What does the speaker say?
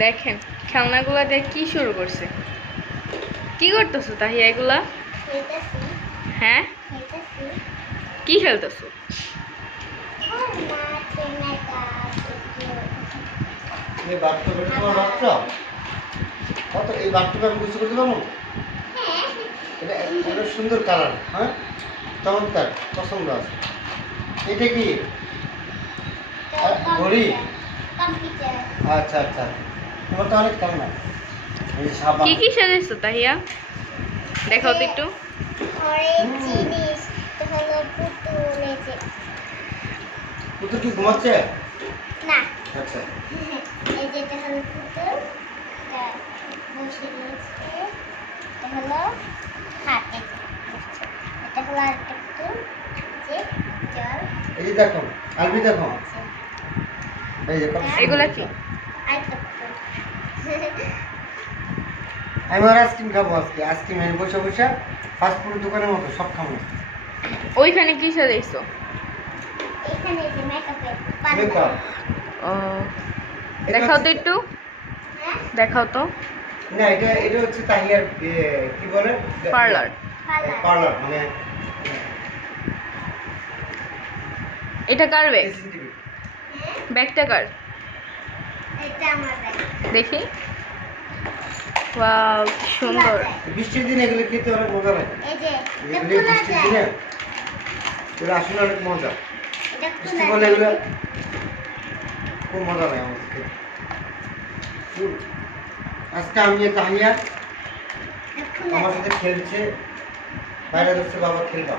দেখেন খেলনাগুলা দিয়ে কি শুরু করছে। কি করতেছো তাহিয়া এগুলা? হ্যাঁ, কি খেলতেছো? এই বাথটবে তোমার বাচ্চা কত? এই বাথটবে আমি বুঝতে করতে পারবো? এটা একটা সুন্দর কালার, হ্যাঁ, চমৎকার, পছন্দ আছে। এটা কি ঘড়ি? আচ্ছা আচ্ছা, তোমার তো অনেক খেলনা। এই সাবান, কি কি সাজাইছো তাহিয়া? দেখাও তো একটু। পুতুল কি ঘুমাচ্ছে? না, আচ্ছা, এই যে এটা হলো পুতুল, এটা বসে রয়েছে, এটা হলো হাত, এই যে বসছে। এটা হলো আরেকটা পুতুল, যে জল এই যে দেখো, আলবি দেখো, আছে। এই যে কত সুন্দর। এগুলা কি? আরেকটা পুতুল। আমি আর আইসক্রিম খাবো আজকে। আইসক্রিম এনে বসে বসে ফাস্ট ফুড দোকানের মতো সব খাবো। ওইখানে কি সাজাইছো? এখানে এই যে মেকআপের মেকআপ, ও, দেখাও তো একটু, হ্যাঁ, দেখাও তো। না এটা এটা হচ্ছে তাহিয়ার কি বলে, পার্লার। কালার। পার্লার মানে এটা কার ব্যাগ? CCTV। ব্যাগটা কার? এটা আমার ব্যাগ। দেখি। ওয়াও, কি সুন্দর। বৃষ্টির দিনে এগুলো খেতে অনেক মজা লাগে। এই যে এটা এগুলো খোলা বৃষ্টির যায়, দিনে এগুলো আসলে অনেক মজা। এটা বৃষ্টি খোলা বলে যায়। এগুলো খুব মজা লাগে আমার খেতে। আজকে আমি আর তাহিয়া এটা খোলা আমার যায়। সাথে খেলছে, বাইরে যাচ্ছে বাবা খেলবা।